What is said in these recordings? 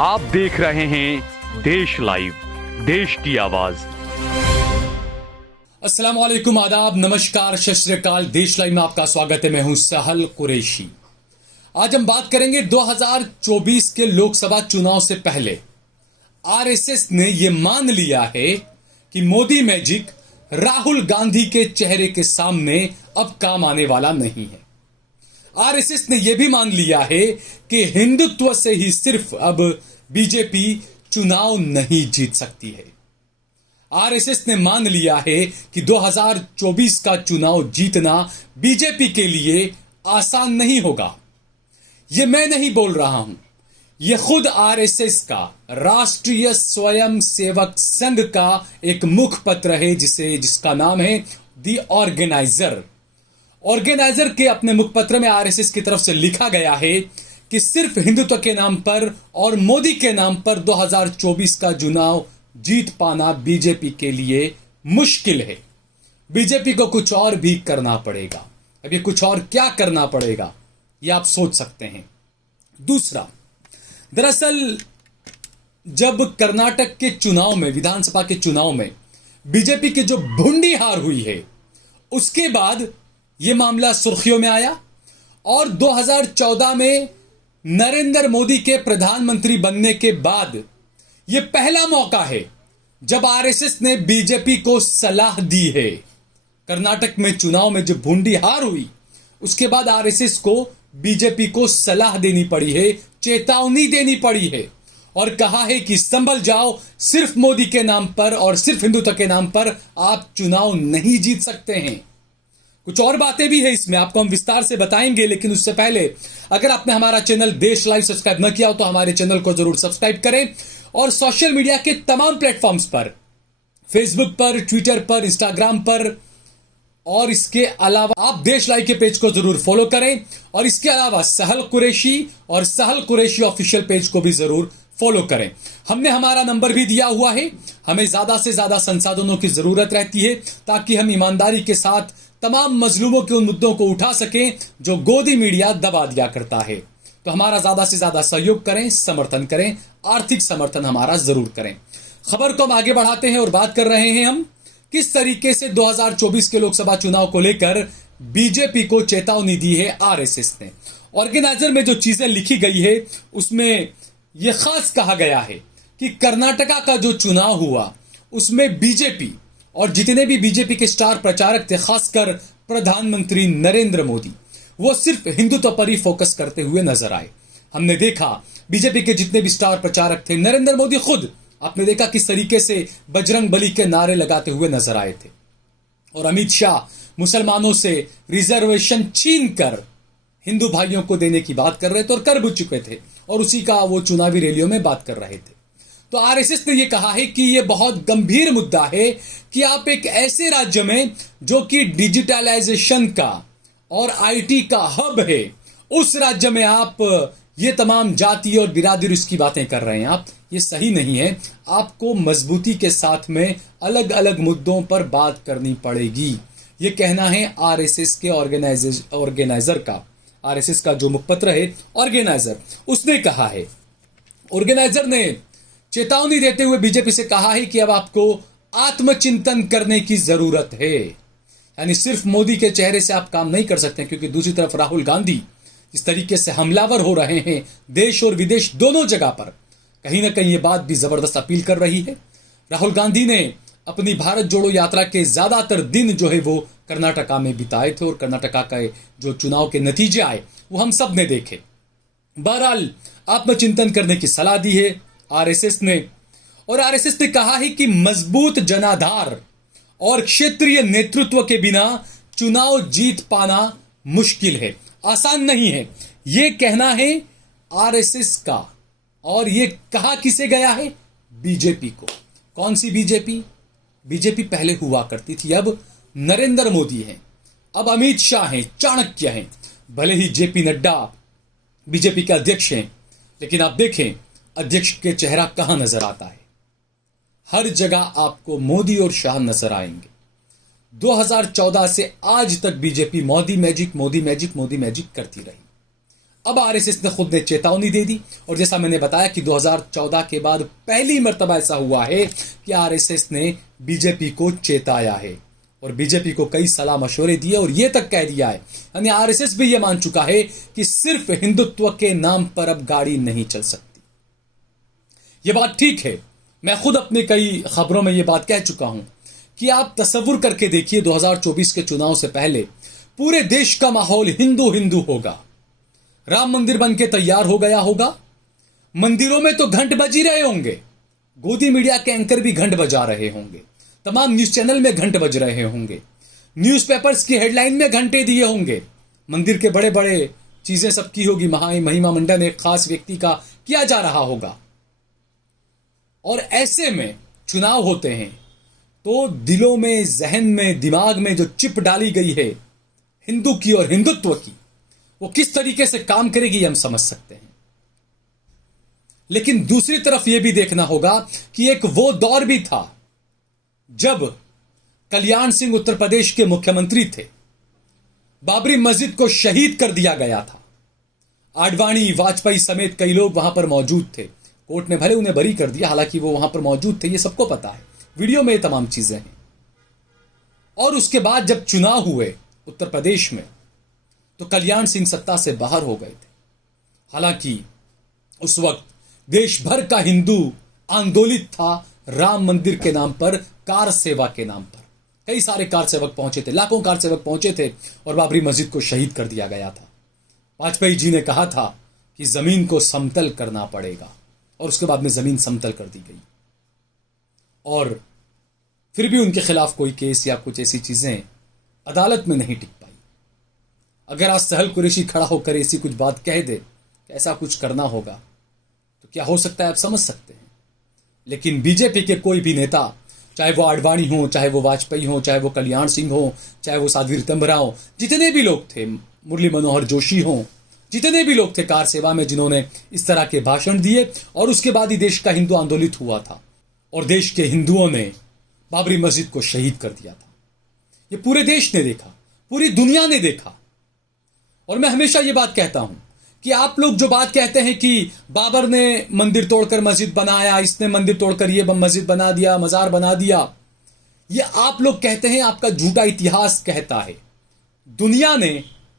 आप देख रहे हैं देश लाइव, देश की आवाज। अस्सलाम वालेकुम, आदाब, नमस्कार, सत श्री अकाल। देश लाइव में आपका स्वागत है। मैं हूं सहल कुरैशी। आज हम बात करेंगे 2024 के लोकसभा चुनाव से पहले आरएसएस ने यह मान लिया है कि मोदी मैजिक राहुल गांधी के चेहरे के सामने अब काम आने वाला नहीं है। आरएसएस ने यह भी मान लिया है कि हिंदुत्व से ही सिर्फ अब बीजेपी चुनाव नहीं जीत सकती है। आरएसएस ने मान लिया है कि 2024 का चुनाव जीतना बीजेपी के लिए आसान नहीं होगा। यह मैं नहीं बोल रहा हूं, यह खुद आरएसएस का राष्ट्रीय स्वयं सेवक संघ का एक मुखपत्र है जिसका नाम है दी ऑर्गेनाइजर। ऑर्गेनाइजर के अपने मुखपत्र में आरएसएस की तरफ से लिखा गया है कि सिर्फ हिंदुत्व के नाम पर और मोदी के नाम पर 2024 का चुनाव जीत पाना बीजेपी के लिए मुश्किल है। बीजेपी को कुछ और भी करना पड़ेगा। अब ये कुछ और क्या करना पड़ेगा ये आप सोच सकते हैं। दूसरा, दरअसल जब कर्नाटक के चुनाव में, विधानसभा के चुनाव में बीजेपी की जो भुंडी हार हुई है, उसके बाद यह मामला सुर्खियों में आया और 2014 में नरेंद्र मोदी के प्रधानमंत्री बनने के बाद यह पहला मौका है जब आरएसएस ने बीजेपी को सलाह दी है। कर्नाटक में चुनाव में जब भुंडी हार हुई, उसके बाद आरएसएस को बीजेपी को सलाह देनी पड़ी है, चेतावनी देनी पड़ी है और कहा है कि संभल जाओ, सिर्फ मोदी के नाम पर और सिर्फ हिंदुत्व के नाम पर आप चुनाव नहीं जीत सकते हैं। कुछ और बातें भी है इसमें, आपको हम विस्तार से बताएंगे, लेकिन उससे पहले अगर आपने हमारा चैनल देश लाइव सब्सक्राइब न किया हो तो हमारे चैनल को जरूर सब्सक्राइब करें और सोशल मीडिया के तमाम प्लेटफॉर्म्स पर, फेसबुक पर, ट्विटर पर, इंस्टाग्राम पर और इसके अलावा आप देश लाइव के पेज को जरूर फॉलो करें और इसके अलावा सहल कुरैशी और सहल कुरैशी ऑफिशियल पेज को भी जरूर फॉलो करें। हमने हमारा नंबर भी दिया हुआ है। हमें ज्यादा से ज्यादा संसाधनों की जरूरत रहती है ताकि हम ईमानदारी के साथ तमाम मजलूमों के उन मुद्दों को उठा सकें जो गोदी मीडिया दबा दिया करता है। तो हमारा ज्यादा से ज्यादा सहयोग करें, समर्थन करें, आर्थिक समर्थन हमारा जरूर करें। खबर को हम आगे बढ़ाते हैं और बात कर रहे हैं हम किस तरीके से 2024 के लोकसभा चुनाव को लेकर बीजेपी को चेतावनी दी है आरएसएस ने। ऑर्गेनाइजर में जो चीजें लिखी गई है उसमें यह खास कहा गया है कि कर्नाटका का जो चुनाव हुआ उसमें बीजेपी और जितने भी बीजेपी के स्टार प्रचारक थे, खासकर प्रधानमंत्री नरेंद्र मोदी, वो सिर्फ हिंदुत्व पर ही फोकस करते हुए नजर आए। हमने देखा बीजेपी के जितने भी स्टार प्रचारक थे, नरेंद्र मोदी खुद आपने देखा किस तरीके से बजरंग बली के नारे लगाते हुए नजर आए थे। और अमित शाह मुसलमानों से रिजर्वेशन छीन कर हिंदू भाइयों को देने की बात कर रहे थे और कर भी चुके थे और उसी का वो चुनावी रैलियों में बात कर रहे थे। तो आरएसएस ने यह कहा है कि यह बहुत गंभीर मुद्दा है कि आप एक ऐसे राज्य में जो कि डिजिटलाइजेशन का और आईटी का हब है, उस राज्य में आप ये तमाम जाति और बिरादरी की बातें कर रहे हैं। आप ये सही नहीं है। आपको मजबूती के साथ में अलग अलग मुद्दों पर बात करनी पड़ेगी। ये कहना है आरएसएस के ऑर्गेनाइजर का। आरएसएस का जो मुखपत्र है ऑर्गेनाइजर, उसने कहा है, ऑर्गेनाइजर ने चेतावनी देते हुए बीजेपी से कहा है कि अब आपको आत्मचिंतन करने की जरूरत है। यानी सिर्फ मोदी के चेहरे से आप काम नहीं कर सकते, क्योंकि दूसरी तरफ राहुल गांधी जिस तरीके से हमलावर हो रहे हैं देश और विदेश दोनों जगह पर, कहीं ना कहीं ये बात भी जबरदस्त अपील कर रही है। राहुल गांधी ने अपनी भारत जोड़ो यात्रा के ज्यादातर दिन जो है वो कर्नाटका में बिताए थे और कर्नाटका का जो चुनाव के नतीजे आए वो हम सब ने देखे। बहरहाल आत्मचिंतन करने की सलाह दी है आरएसएस ने और आरएसएस ने कहा है कि मजबूत जनाधार और क्षेत्रीय नेतृत्व के बिना चुनाव जीत पाना मुश्किल है, आसान नहीं है। यह कहना है आरएसएस का और यह कहा किसे गया है? बीजेपी को। कौन सी बीजेपी? बीजेपी पहले हुआ करती थी, अब नरेंद्र मोदी हैं, अब अमित शाह हैं, चाणक्य हैं। भले ही जेपी नड्डा बीजेपी के अध्यक्ष हैं, लेकिन आप देखें अध्यक्ष के चेहरा कहां नजर आता है। हर जगह आपको मोदी और शाह नजर आएंगे। 2014 से आज तक बीजेपी मोदी मैजिक करती रही। अब आरएसएस ने खुद ने चेतावनी दे दी, और जैसा मैंने बताया कि 2014 के बाद पहली मर्तबा ऐसा हुआ है कि आरएसएस ने बीजेपी को चेताया है और बीजेपी को कई सलाह मशवरे दिए और यह तक कह दिया है, यानी आरएसएस भी यह मान चुका है कि सिर्फ हिंदुत्व के नाम पर अब गाड़ी नहीं चल सकती। यह बात ठीक है, मैं खुद अपने कई खबरों में यह बात कह चुका हूं कि आप तसव्वुर करके देखिए 2024 के चुनाव से पहले पूरे देश का माहौल हिंदू हिंदू होगा। राम मंदिर बन के तैयार हो गया होगा, मंदिरों में तो घंट बज ही रहे होंगे, गोदी मीडिया के एंकर भी घंट बजा रहे होंगे, तमाम न्यूज चैनल में घंट बज रहे होंगे, न्यूज़पेपर्स की हेडलाइन में घंटे दिए होंगे, मंदिर के बड़े बड़े चीजें सबकी होगी, महिमा मंडन एक खास व्यक्ति का किया जा रहा होगा। और ऐसे में चुनाव होते हैं तो दिलों में, जहन में, दिमाग में जो चिप डाली गई है हिंदू की और हिंदुत्व की, वो किस तरीके से काम करेगी हम समझ सकते हैं। लेकिन दूसरी तरफ यह भी देखना होगा कि एक वो दौर भी था जब कल्याण सिंह उत्तर प्रदेश के मुख्यमंत्री थे, बाबरी मस्जिद को शहीद कर दिया गया था, आडवाणी, वाजपेयी समेत कई लोग वहां पर मौजूद थे, कोर्ट ने भले उन्हें बरी कर दिया, हालांकि वो वहां पर मौजूद थे, ये सबको पता है, वीडियो में ये तमाम चीजें हैं। और उसके बाद जब चुनाव हुए उत्तर प्रदेश में तो कल्याण सिंह सत्ता से बाहर हो गए थे। हालांकि उस वक्त देश भर का हिंदू आंदोलित था राम मंदिर के नाम पर, कार सेवा के नाम पर। कई सारे कार सेवक पहुंचे थे, लाखों कार सेवक पहुंचे थे और बाबरी मस्जिद को शहीद कर दिया गया था। वाजपेयी जी ने कहा था कि जमीन को समतल करना पड़ेगा और उसके बाद में जमीन समतल कर दी गई, और फिर भी उनके खिलाफ कोई केस या कुछ ऐसी चीजें अदालत में नहीं टिक पाई। अगर आज सहल कुरैशी खड़ा होकर ऐसी कुछ बात कह दे कि ऐसा कुछ करना होगा तो क्या हो सकता है, आप समझ सकते हैं। लेकिन बीजेपी के कोई भी नेता, चाहे वो आडवाणी हो, चाहे वो वाजपेयी हो, चाहे वो कल्याण सिंह हो, चाहे वो साध्वी ऋतंभरा हो, जितने भी लोग थे, मुरली मनोहर जोशी हो, जितने भी लोग थे कार सेवा में जिन्होंने इस तरह के भाषण दिए, और उसके बाद ही देश का हिंदू आंदोलित हुआ था और देश के हिंदुओं ने बाबरी मस्जिद को शहीद कर दिया था। ये पूरे देश ने देखा, पूरी दुनिया ने देखा। और मैं हमेशा ये बात कहता हूं कि आप लोग जो बात कहते हैं कि बाबर ने मंदिर तोड़कर मस्जिद बनाया, इसने मंदिर तोड़कर ये मस्जिद बना दिया, मजार बना दिया, ये आप लोग कहते हैं, आपका झूठा इतिहास कहता है। दुनिया ने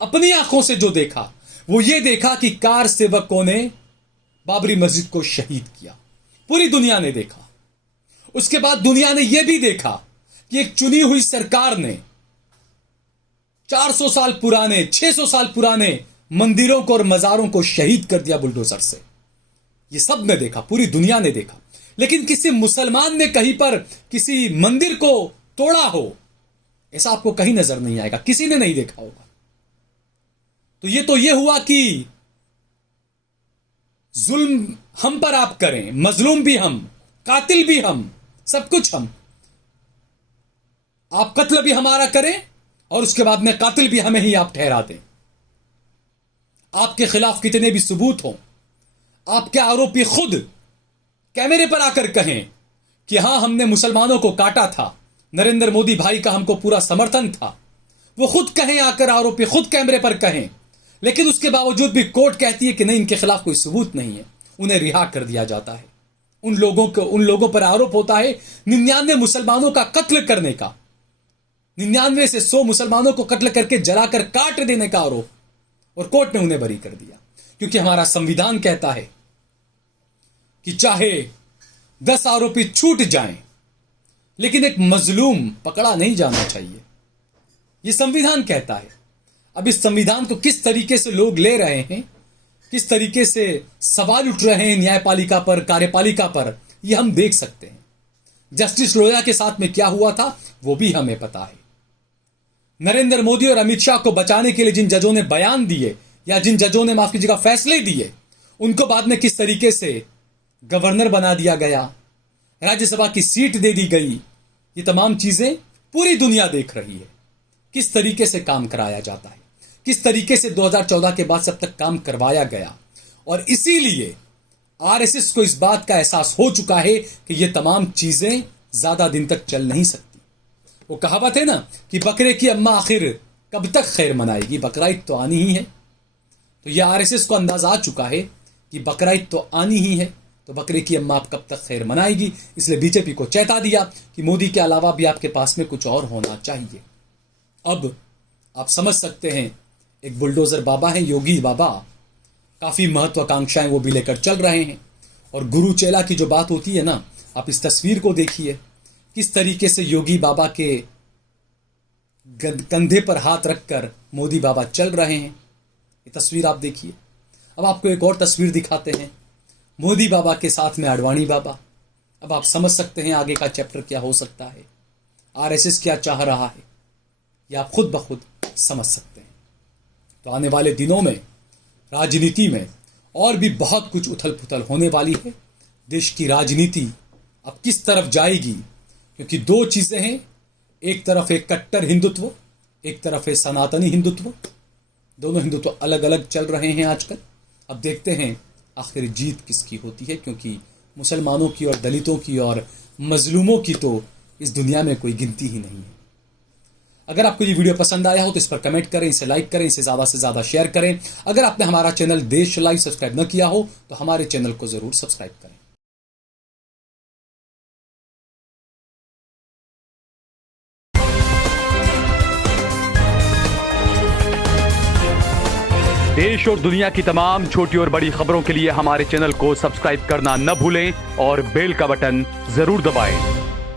अपनी आंखों से जो देखा वो ये देखा कि कार सेवकों ने बाबरी मस्जिद को शहीद किया, पूरी दुनिया ने देखा। उसके बाद दुनिया ने यह भी देखा कि एक चुनी हुई सरकार ने 400 साल पुराने, 600 साल पुराने मंदिरों को और मजारों को शहीद कर दिया बुलडोजर से। ये सब ने देखा, पूरी दुनिया ने देखा। लेकिन किसी मुसलमान ने कहीं पर किसी मंदिर को तोड़ा हो, ऐसा आपको कहीं नजर नहीं आएगा, किसी ने नहीं देखा होगा। तो ये हुआ कि जुल्म हम पर आप करें, मजलूम भी हम, कातिल भी हम, सब कुछ हम। आप कत्ल भी हमारा करें और उसके बाद में कातिल भी हमें ही आप ठहरा दें। आपके खिलाफ कितने भी सबूत हों, आपके आरोपी खुद कैमरे पर आकर कहें कि हां, हमने मुसलमानों को काटा था, नरेंद्र मोदी भाई का हमको पूरा समर्थन था, वो खुद कहें आकर, आरोपी खुद कैमरे पर कहें, लेकिन उसके बावजूद भी कोर्ट कहती है कि नहीं, इनके खिलाफ कोई सबूत नहीं है, उन्हें रिहा कर दिया जाता है। उन लोगों पर आरोप होता है 99 मुसलमानों का कत्ल करने का, 99 से 100 मुसलमानों को कत्ल करके जलाकर काट देने का आरोप, और कोर्ट ने उन्हें बरी कर दिया। क्योंकि हमारा संविधान कहता है कि चाहे 10 आरोपी छूट जाएं, लेकिन एक मजलूम पकड़ा नहीं जाना चाहिए, यह संविधान कहता है। अब इस संविधान को किस तरीके से लोग ले रहे हैं, किस तरीके से सवाल उठ रहे हैं न्यायपालिका पर, कार्यपालिका पर, यह हम देख सकते हैं। जस्टिस लोया के साथ में क्या हुआ था वो भी हमें पता है। नरेंद्र मोदी और अमित शाह को बचाने के लिए जिन जजों ने बयान दिए, या जिन जजों ने, माफ कीजिएगा, फैसले दिए, उनको बाद में किस तरीके से गवर्नर बना दिया गया, राज्यसभा की सीट दे दी गई, ये तमाम चीजें पूरी दुनिया देख रही है। किस तरीके से काम कराया जाता है, किस तरीके से 2014 के बाद सब तक काम करवाया गया। और इसीलिए आरएसएस को इस बात का एहसास हो चुका है कि ये तमाम चीजें ज्यादा दिन तक चल नहीं सकती। वो कहावत है ना कि बकरे की अम्मा आखिर कब तक खैर मनाएगी, बकरा ईद तो आनी ही है। तो ये आरएसएस को अंदाजा आ चुका है कि बकरा ईद तो आनी ही है, तो बकरे की अम्मा आप कब तक खैर मनाएगी। इसलिए बीजेपी को चेता दिया कि मोदी के अलावा भी आपके पास में कुछ और होना चाहिए। अब आप समझ सकते हैं, एक बुलडोजर बाबा हैं, योगी बाबा, काफी महत्वाकांक्षाएं वो भी लेकर चल रहे हैं। और गुरु चेला की जो बात होती है ना, आप इस तस्वीर को देखिए, किस तरीके से योगी बाबा के कंधे पर हाथ रखकर मोदी बाबा चल रहे हैं। ये तस्वीर आप देखिए। अब आपको एक और तस्वीर दिखाते हैं, मोदी बाबा के साथ में आडवाणी बाबा। अब आप समझ सकते हैं आगे का चैप्टर क्या हो सकता है, आरएसएस क्या चाह रहा है, ये आप खुद ब खुद समझ सकते हैं। तो आने वाले दिनों में राजनीति में और भी बहुत कुछ उथल पुथल होने वाली है। देश की राजनीति अब किस तरफ जाएगी, क्योंकि दो चीजें हैं, एक तरफ है कट्टर हिंदुत्व, एक तरफ है सनातनी हिंदुत्व। दोनों हिंदुत्व अलग अलग चल रहे हैं आजकल। अब देखते हैं आखिर जीत किसकी होती है, क्योंकि मुसलमानों की और दलितों की और मजलूमों की तो इस दुनिया में कोई गिनती ही नहीं है। अगर आपको ये वीडियो पसंद आया हो तो इस पर कमेंट करें, इसे लाइक करें, इसे ज़्यादा से ज़्यादा शेयर करें। अगर आपने हमारा चैनल देश लाइव सब्सक्राइब न किया हो तो हमारे चैनल को ज़रूर सब्सक्राइब करें। देश और दुनिया की तमाम छोटी और बड़ी खबरों के लिए हमारे चैनल को सब्सक्राइब करना न भूलें और बेल का बटन जरूर दबाएं।